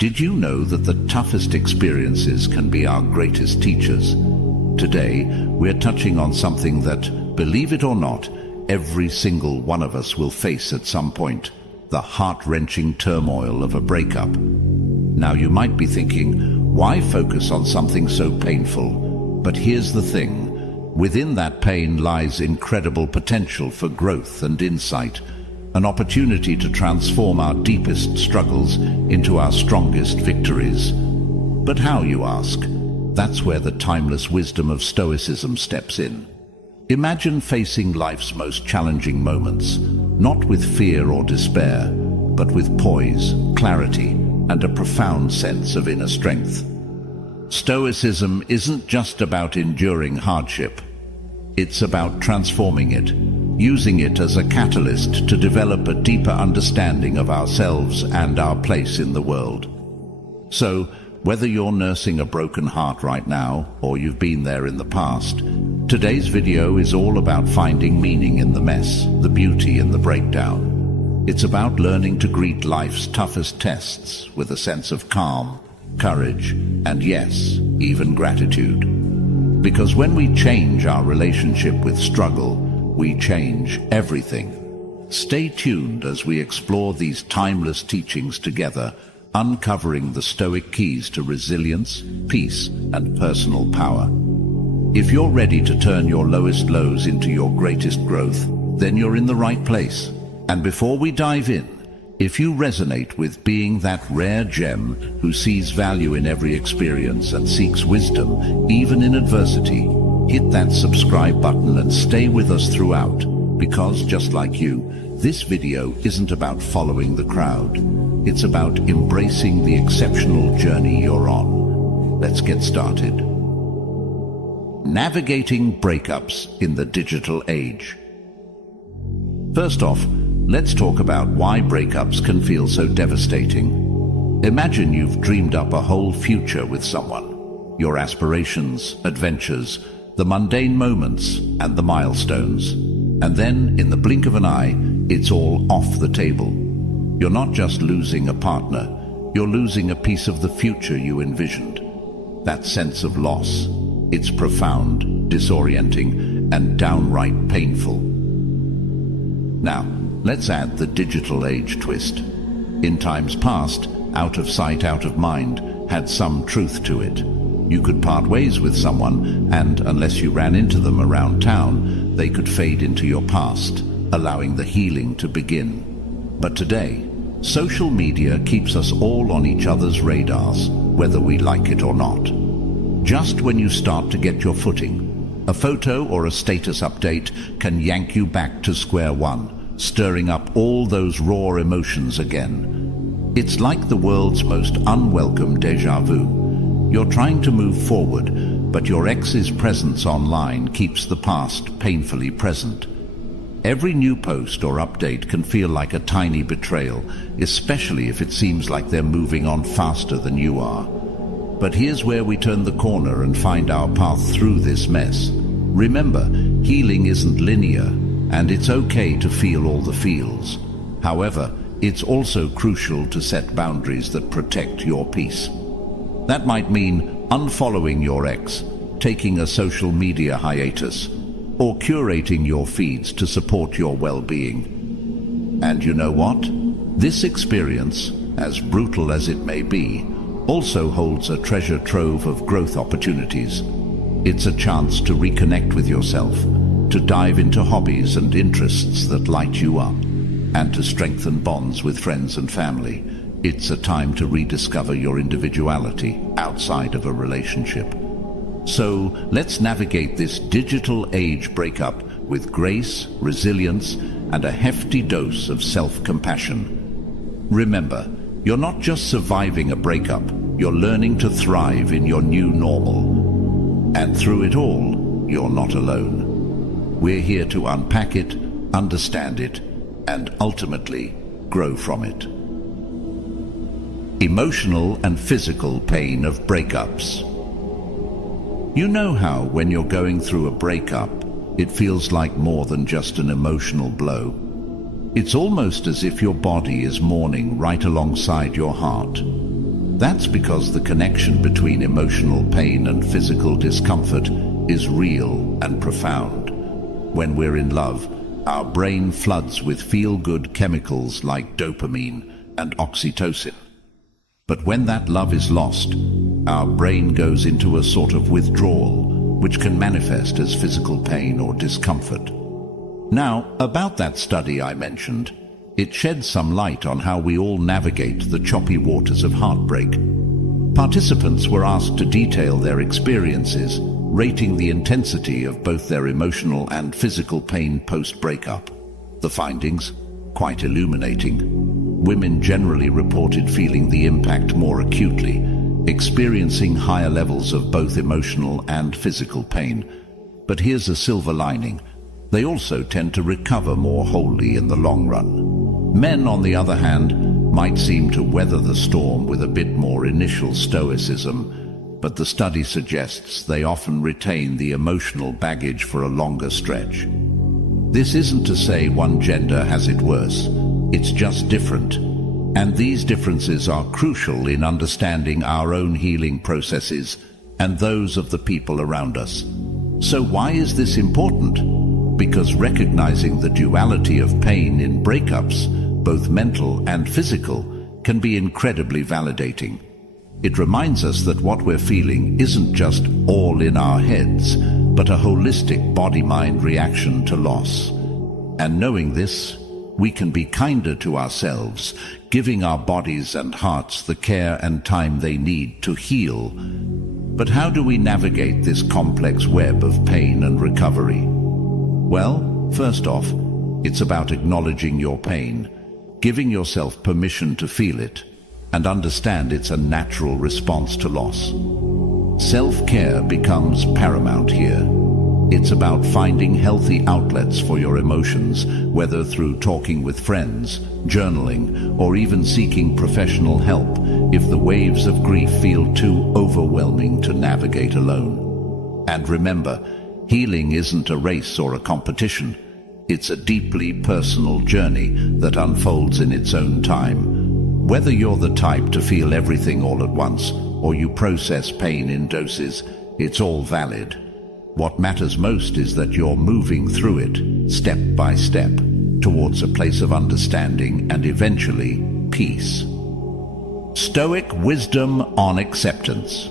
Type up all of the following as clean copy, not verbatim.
Did you know that the toughest experiences can be our greatest teachers? Today, we're touching on something that, believe it or not, every single one of us will face at some point: the heart-wrenching turmoil of a breakup. Now, you might be thinking, why focus on something so painful? But here's the thing. Within that pain lies incredible potential for growth and insight, an opportunity to transform our deepest struggles into our strongest victories. But how, you ask? That's where the timeless wisdom of Stoicism steps in. Imagine facing life's most challenging moments, not with fear or despair, but with poise, clarity, and a profound sense of inner strength. Stoicism isn't just about enduring hardship. It's about transforming it, using it as a catalyst to develop a deeper understanding of ourselves and our place in the world. So, whether you're nursing a broken heart right now, or you've been there in the past, today's video is all about finding meaning in the mess, the beauty in the breakdown. It's about learning to greet life's toughest tests with a sense of calm, courage, and yes, even gratitude. Because when we change our relationship with struggle, we change everything. Stay tuned as we explore these timeless teachings together, uncovering the Stoic keys to resilience, peace, and personal power. If you're ready to turn your lowest lows into your greatest growth, then you're in the right place. And before we dive in, if you resonate with being that rare gem who sees value in every experience and seeks wisdom, even in adversity, hit that subscribe button and stay with us throughout, because just like you, this video isn't about following the crowd. It's about embracing the exceptional journey you're on. Let's get started. Navigating breakups in the digital age. First off, let's talk about why breakups can feel so devastating. Imagine you've dreamed up a whole future with someone. Your aspirations, adventures, the mundane moments, and the milestones. And then, in the blink of an eye, it's all off the table. You're not just losing a partner, you're losing a piece of the future you envisioned. That sense of loss, it's profound, disorienting, and downright painful. Now, let's add the digital age twist. In times past, out of sight, out of mind had some truth to it. You could part ways with someone, and unless you ran into them around town, they could fade into your past, allowing the healing to begin. But today, social media keeps us all on each other's radars, whether we like it or not. Just when you start to get your footing, a photo or a status update can yank you back to square one, stirring up all those raw emotions again. It's like the world's most unwelcome déjà vu. You're trying to move forward, but your ex's presence online keeps the past painfully present. Every new post or update can feel like a tiny betrayal, especially if it seems like they're moving on faster than you are. But here's where we turn the corner and find our path through this mess. Remember, healing isn't linear, and it's okay to feel all the feels. However, it's also crucial to set boundaries that protect your peace. That might mean unfollowing your ex, taking a social media hiatus, or curating your feeds to support your well-being. And you know what? This experience, as brutal as it may be, also holds a treasure trove of growth opportunities. It's a chance to reconnect with yourself, to dive into hobbies and interests that light you up, and to strengthen bonds with friends and family. It's a time to rediscover your individuality outside of a relationship. So let's navigate this digital age breakup with grace, resilience, and a hefty dose of self-compassion. Remember, you're not just surviving a breakup, you're learning to thrive in your new normal. And through it all, you're not alone. We're here to unpack it, understand it, and ultimately grow from it. Emotional and physical pain of breakups. You know how when you're going through a breakup, it feels like more than just an emotional blow. It's almost as if your body is mourning right alongside your heart. That's because the connection between emotional pain and physical discomfort is real and profound. When we're in love, our brain floods with feel-good chemicals like dopamine and oxytocin. But when that love is lost, our brain goes into a sort of withdrawal, which can manifest as physical pain or discomfort. Now, about that study I mentioned, it sheds some light on how we all navigate the choppy waters of heartbreak. Participants were asked to detail their experiences, rating the intensity of both their emotional and physical pain post-breakup. The findings? Quite illuminating. Women generally reported feeling the impact more acutely, experiencing higher levels of both emotional and physical pain. But here's a silver lining. They also tend to recover more wholly in the long run. Men, on the other hand, might seem to weather the storm with a bit more initial stoicism, but the study suggests they often retain the emotional baggage for a longer stretch. This isn't to say one gender has it worse, it's just different. And these differences are crucial in understanding our own healing processes and those of the people around us. So why is this important? Because recognizing the duality of pain in breakups, both mental and physical, can be incredibly validating. It reminds us that what we're feeling isn't just all in our heads, but a holistic body-mind reaction to loss. And knowing this, we can be kinder to ourselves, giving our bodies and hearts the care and time they need to heal. But how do we navigate this complex web of pain and recovery? Well, first off, it's about acknowledging your pain, giving yourself permission to feel it, and understand it's a natural response to loss. Self-care becomes paramount here. It's about finding healthy outlets for your emotions, whether through talking with friends, journaling, or even seeking professional help if the waves of grief feel too overwhelming to navigate alone. And remember, healing isn't a race or a competition. It's a deeply personal journey that unfolds in its own time. Whether you're the type to feel everything all at once, or you process pain in doses, it's all valid. What matters most is that you're moving through it, step by step, towards a place of understanding and eventually peace. Stoic wisdom on acceptance.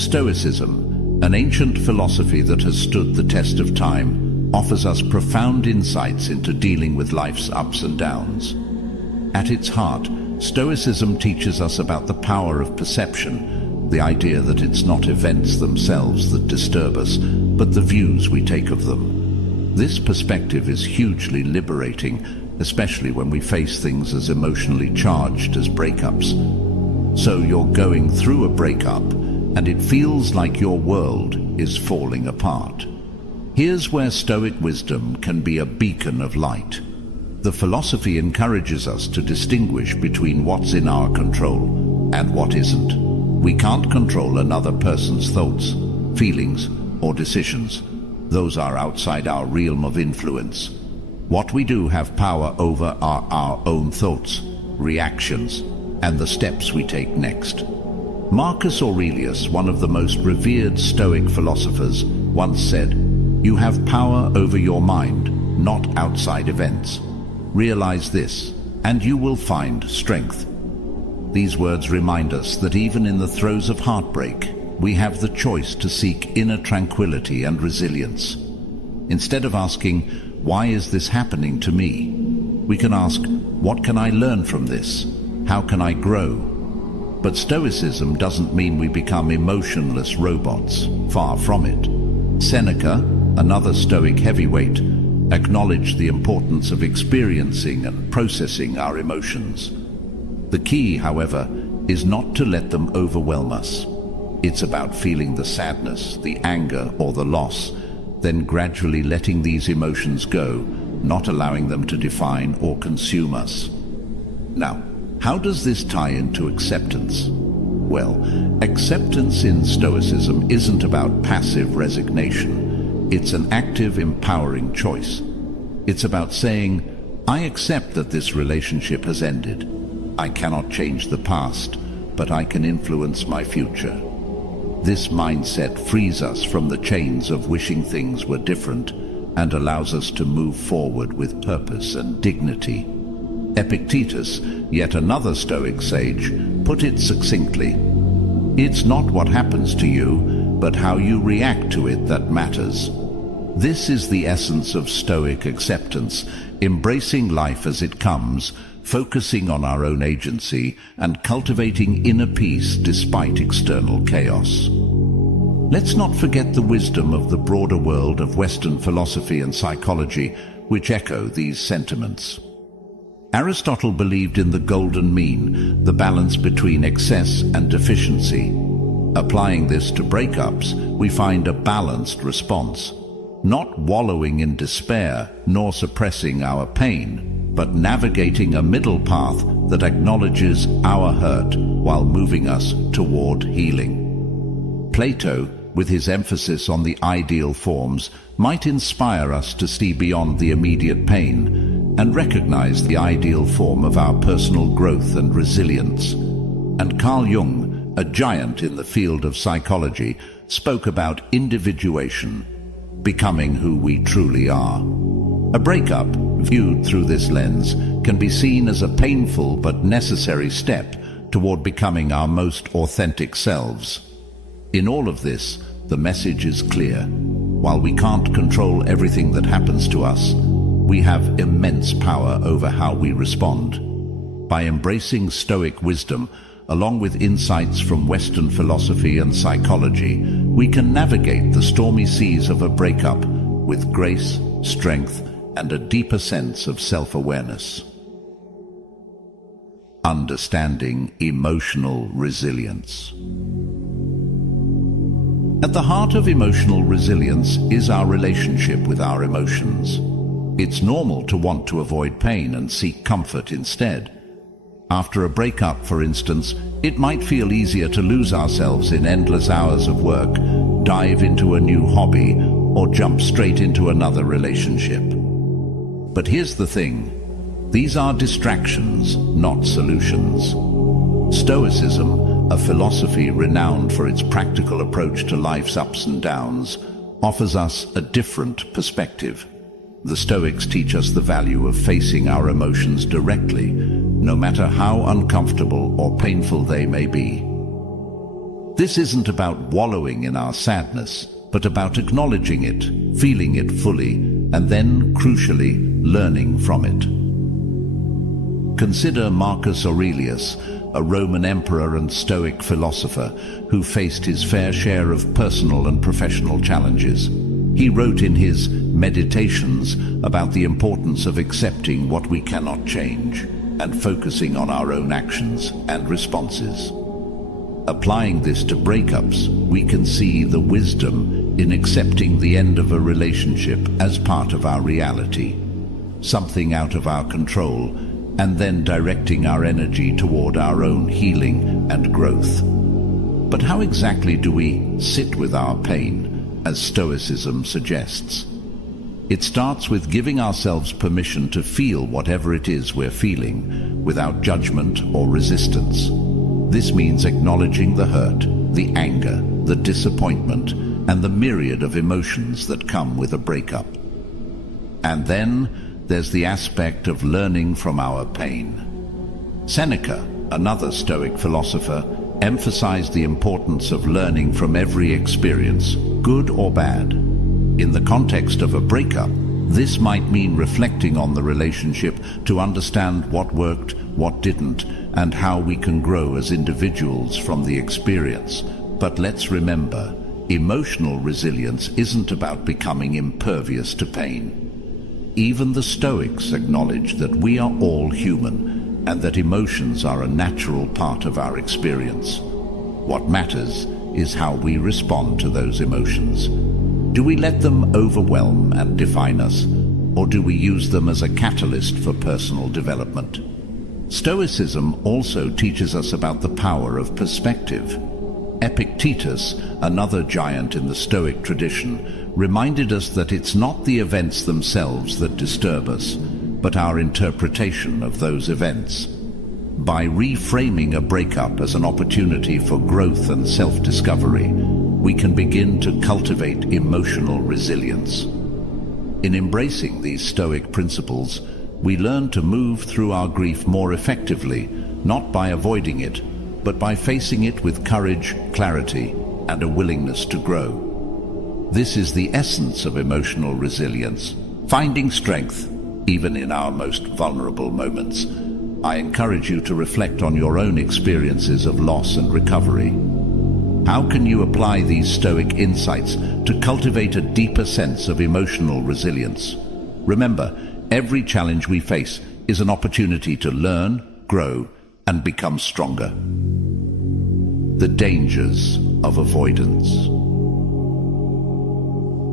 Stoicism, an ancient philosophy that has stood the test of time, offers us profound insights into dealing with life's ups and downs. At its heart, Stoicism teaches us about the power of perception, the idea that it's not events themselves that disturb us, but the views we take of them. This perspective is hugely liberating, especially when we face things as emotionally charged as breakups. So you're going through a breakup, and it feels like your world is falling apart. Here's where Stoic wisdom can be a beacon of light. The philosophy encourages us to distinguish between what's in our control and what isn't. We can't control another person's thoughts, feelings, or decisions. Those are outside our realm of influence. What we do have power over are our own thoughts, reactions, and the steps we take next. Marcus Aurelius, one of the most revered Stoic philosophers, once said, "You have power over your mind, not outside events. Realize this, and you will find strength." These words remind us that even in the throes of heartbreak, we have the choice to seek inner tranquility and resilience. Instead of asking, "Why is this happening to me?" we can ask, "What can I learn from this? How can I grow?" But Stoicism doesn't mean we become emotionless robots. Far from it. Seneca, another Stoic heavyweight, acknowledged the importance of experiencing and processing our emotions. The key, however, is not to let them overwhelm us. It's about feeling the sadness, the anger, or the loss, then gradually letting these emotions go, not allowing them to define or consume us. Now, how does this tie into acceptance? Well, acceptance in Stoicism isn't about passive resignation. It's an active, empowering choice. It's about saying, "I accept that this relationship has ended. I cannot change the past, but I can influence my future. This mindset frees us from the chains of wishing things were different and allows us to move forward with purpose and dignity. Epictetus, yet another Stoic sage, put it succinctly: "It's not what happens to you, but how you react to it that matters." This is the essence of Stoic acceptance, embracing life as it comes, focusing on our own agency, and cultivating inner peace despite external chaos. Let's not forget the wisdom of the broader world of Western philosophy and psychology, which echo these sentiments. Aristotle believed in the golden mean, the balance between excess and deficiency. Applying this to breakups, we find a balanced response, not wallowing in despair nor suppressing our pain, but navigating a middle path that acknowledges our hurt while moving us toward healing. Plato, with his emphasis on the ideal forms, might inspire us to see beyond the immediate pain and recognize the ideal form of our personal growth and resilience. And Carl Jung, a giant in the field of psychology, spoke about individuation, becoming who we truly are. A breakup, viewed through this lens, can be seen as a painful but necessary step toward becoming our most authentic selves. In all of this, the message is clear. While we can't control everything that happens to us, we have immense power over how we respond. By embracing Stoic wisdom, along with insights from Western philosophy and psychology, we can navigate the stormy seas of a breakup with grace, strength, and a deeper sense of self-awareness. Understanding emotional resilience. At the heart of emotional resilience is our relationship with our emotions. It's normal to want to avoid pain and seek comfort instead. After a breakup, for instance, it might feel easier to lose ourselves in endless hours of work, dive into a new hobby, or jump straight into another relationship. But here's the thing: these are distractions, not solutions. Stoicism, a philosophy renowned for its practical approach to life's ups and downs, offers us a different perspective. The Stoics teach us the value of facing our emotions directly, no matter how uncomfortable or painful they may be. This isn't about wallowing in our sadness, but about acknowledging it, feeling it fully, and then, crucially, learning from it. Consider Marcus Aurelius, a Roman emperor and Stoic philosopher who faced his fair share of personal and professional challenges. He wrote in his Meditations about the importance of accepting what we cannot change and focusing on our own actions and responses. Applying this to breakups, we can see the wisdom in accepting the end of a relationship as part of our reality, something out of our control, and then directing our energy toward our own healing and growth. But how exactly do we sit with our pain, as Stoicism suggests? It starts with giving ourselves permission to feel whatever it is we're feeling, without judgment or resistance. This means acknowledging the hurt, the anger, the disappointment, and the myriad of emotions that come with a breakup. And then there's the aspect of learning from our pain. Seneca, another Stoic philosopher, emphasized the importance of learning from every experience, good or bad. In the context of a breakup, this might mean reflecting on the relationship to understand what worked, what didn't, and how we can grow as individuals from the experience. But let's remember, emotional resilience isn't about becoming impervious to pain. Even the Stoics acknowledge that we are all human and that emotions are a natural part of our experience. What matters is how we respond to those emotions. Do we let them overwhelm and define us, or do we use them as a catalyst for personal development? Stoicism also teaches us about the power of perspective. Epictetus, another giant in the Stoic tradition, reminded us that it's not the events themselves that disturb us, but our interpretation of those events. By reframing a breakup as an opportunity for growth and self-discovery, we can begin to cultivate emotional resilience. In embracing these Stoic principles, we learn to move through our grief more effectively, not by avoiding it, but by facing it with courage, clarity, and a willingness to grow. This is the essence of emotional resilience, finding strength even in our most vulnerable moments. I encourage you to reflect on your own experiences of loss and recovery. How can you apply these Stoic insights to cultivate a deeper sense of emotional resilience? Remember, every challenge we face is an opportunity to learn, grow, and become stronger. The dangers of avoidance.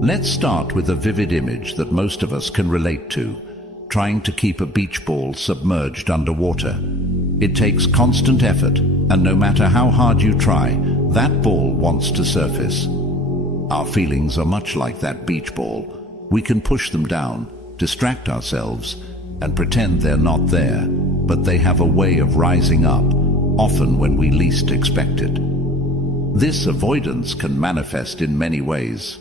Let's start with a vivid image that most of us can relate to: trying to keep a beach ball submerged underwater. It takes constant effort, and no matter how hard you try, that ball wants to surface. Our feelings are much like that beach ball. We can push them down, distract ourselves, and pretend they're not there, but they have a way of rising up, often when we least expect it. This avoidance can manifest in many ways.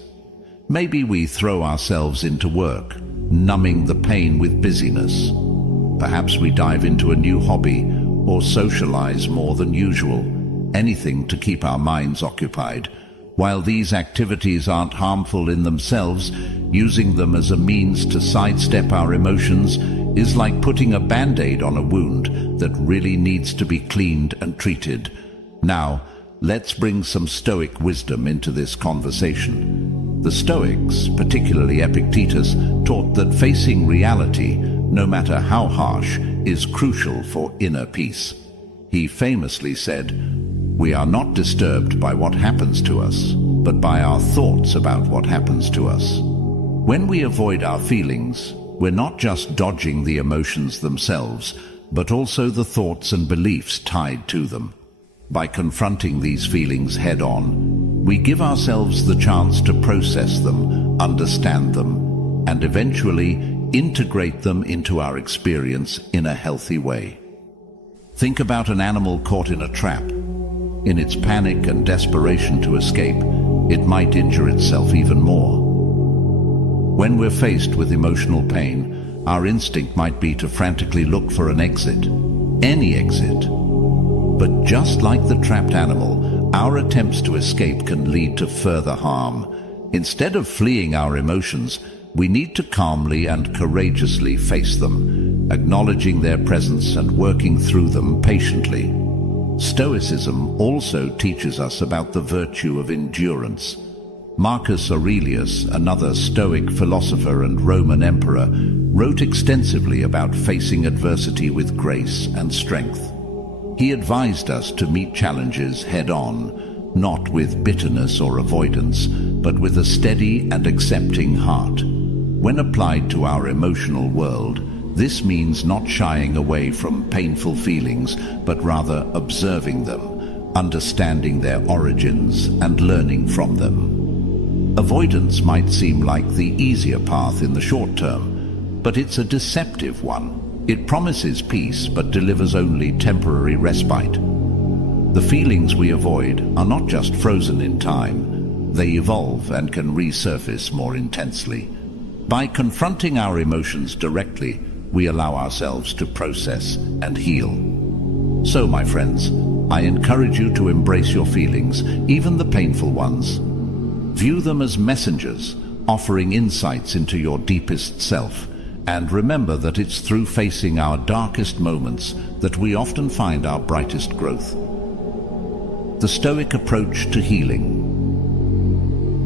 Maybe we throw ourselves into work, numbing the pain with busyness. Perhaps we dive into a new hobby or socialize more than usual, anything to keep our minds occupied. While these activities aren't harmful in themselves, using them as a means to sidestep our emotions is like putting a band-aid on a wound that really needs to be cleaned and treated. Now, let's bring some Stoic wisdom into this conversation. The Stoics, particularly Epictetus, taught that facing reality, no matter how harsh, is crucial for inner peace. He famously said, "We are not disturbed by what happens to us, but by our thoughts about what happens to us." When we avoid our feelings, we're not just dodging the emotions themselves, but also the thoughts and beliefs tied to them. By confronting these feelings head-on, we give ourselves the chance to process them, understand them, and eventually integrate them into our experience in a healthy way. Think about an animal caught in a trap. In its panic and desperation to escape, it might injure itself even more. When we're faced with emotional pain, our instinct might be to frantically look for an exit, any exit. But just like the trapped animal, our attempts to escape can lead to further harm. Instead of fleeing our emotions, we need to calmly and courageously face them, acknowledging their presence and working through them patiently. Stoicism also teaches us about the virtue of endurance. Marcus Aurelius, another Stoic philosopher and Roman emperor, wrote extensively about facing adversity with grace and strength. He advised us to meet challenges head-on, not with bitterness or avoidance, but with a steady and accepting heart. When applied to our emotional world, this means not shying away from painful feelings, but rather observing them, understanding their origins, and learning from them. Avoidance might seem like the easier path in the short term, but it's a deceptive one. It promises peace but delivers only temporary respite. The feelings we avoid are not just frozen in time, they evolve and can resurface more intensely. By confronting our emotions directly, we allow ourselves to process and heal. So, my friends, I encourage you to embrace your feelings, even the painful ones. View them as messengers, offering insights into your deepest self. And remember that it's through facing our darkest moments that we often find our brightest growth. The Stoic approach to healing.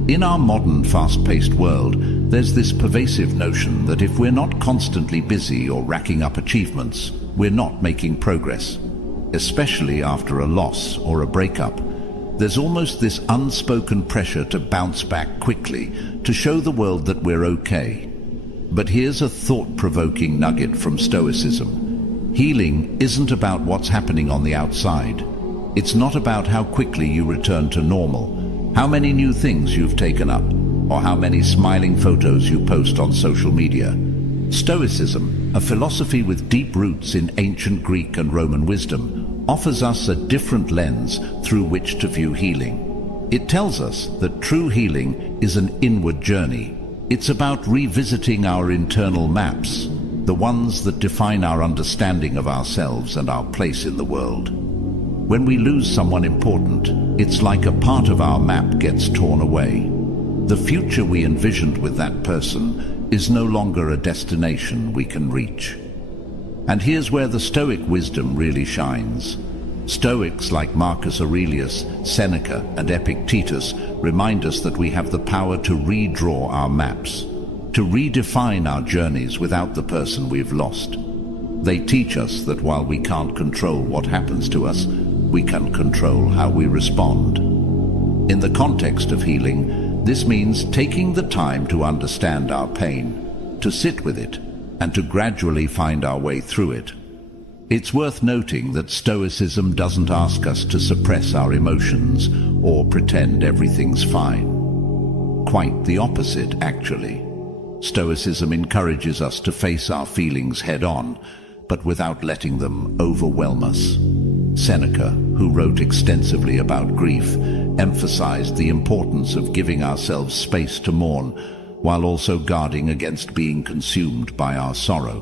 In our modern, fast-paced world, there's this pervasive notion that if we're not constantly busy or racking up achievements, we're not making progress. Especially after a loss or a breakup, there's almost this unspoken pressure to bounce back quickly, to show the world that we're okay. But here's a thought-provoking nugget from Stoicism. Healing isn't about what's happening on the outside. It's not about how quickly you return to normal, how many new things you've taken up, or how many smiling photos you post on social media. Stoicism a philosophy with deep roots in ancient Greek and Roman wisdom, offers us a different lens through which to view healing. It tells us that true healing is an inward journey. It's about revisiting our internal maps, the ones that define our understanding of ourselves and our place in the world. When we lose someone important, it's like a part of our map gets torn away. The future we envisioned with that person is no longer a destination we can reach. And here's where the Stoic wisdom really shines. Stoics like Marcus Aurelius, Seneca, and Epictetus remind us that we have the power to redraw our maps, to redefine our journeys without the person we've lost. They teach us that while we can't control what happens to us, we can control how we respond. In the context of healing, this means taking the time to understand our pain, to sit with it, and to gradually find our way through it. It's worth noting that Stoicism doesn't ask us to suppress our emotions or pretend everything's fine. Quite the opposite, actually. Stoicism encourages us to face our feelings head-on, but without letting them overwhelm us. Seneca, who wrote extensively about grief, emphasized the importance of giving ourselves space to mourn, while also guarding against being consumed by our sorrow.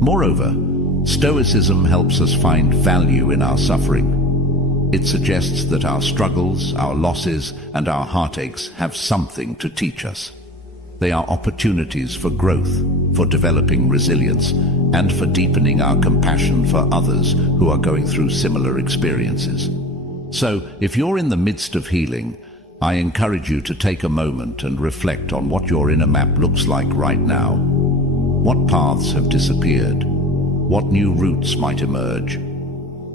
Moreover, Stoicism helps us find value in our suffering. It suggests that our struggles, our losses, and our heartaches have something to teach us. They are opportunities for growth, for developing resilience, and for deepening our compassion for others who are going through similar experiences. So, if you're in the midst of healing, I encourage you to take a moment and reflect on what your inner map looks like right now. What paths have disappeared? What new routes might emerge?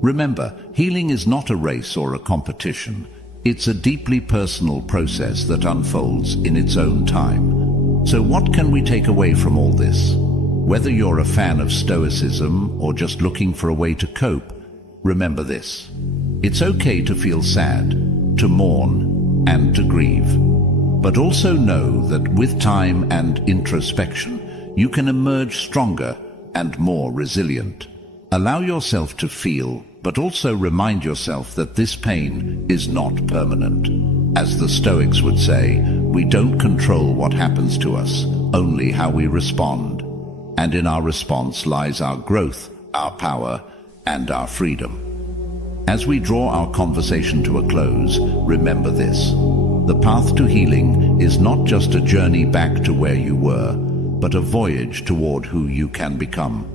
Remember, healing is not a race or a competition. It's a deeply personal process that unfolds in its own time. So what can we take away from all this? Whether you're a fan of Stoicism or just looking for a way to cope, remember this. It's okay to feel sad, to mourn, and to grieve. But also know that with time and introspection, you can emerge stronger and more resilient. Allow yourself to feel, but also remind yourself that this pain is not permanent. As the Stoics would say, we don't control what happens to us, only how we respond. And in our response lies our growth, our power, and our freedom. As we draw our conversation to a close, remember this. The path to healing is not just a journey back to where you were, but a voyage toward who you can become.